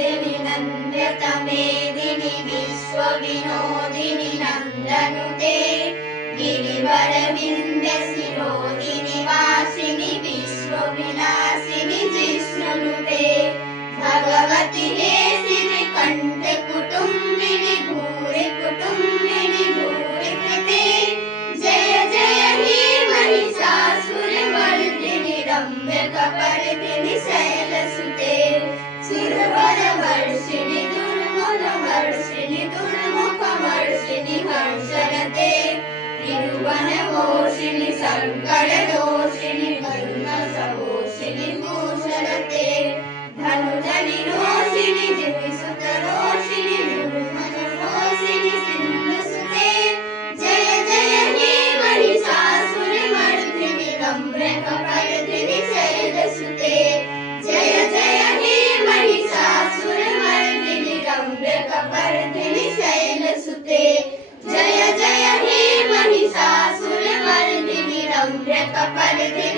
नन्दिनि नन्द्यतमेदिनि विश्वविनोदिनि नन्दनुते गिरिवरविन्द्यशिरोदिनि वासिनि विश्वविलासिनि जिष्णुनुते भगवति हे सिरिकण्ठे कुटुम्बिनि भूरि कुटुम्बिनि भूरि कृते जय जय हे महिषासुरमर्दिनि रम्यकपर्दिनि शैलसुते सुरवरवर्षिणि दुर्मुखवर्षिणि दुर्मुखवर्षिणि हर्षरते त्रिभुवनमोषिणि सङ्कटदोषिणि करुणसहोषिणि भूषरते धनुजनिरोषिणि दिविसुतरोषिणि दुर्मदरोषिणि सिन्धुसुते जय जय हे महिषासुरमर्दिनि रम्यकपर्दिनि शैलसुते जय जय हे महिषासुरमर्दिनि रम्यकपर्दिनि शैलसुते जय जय हे महिषासुरमर्दिनि रम्यकपर्दिनि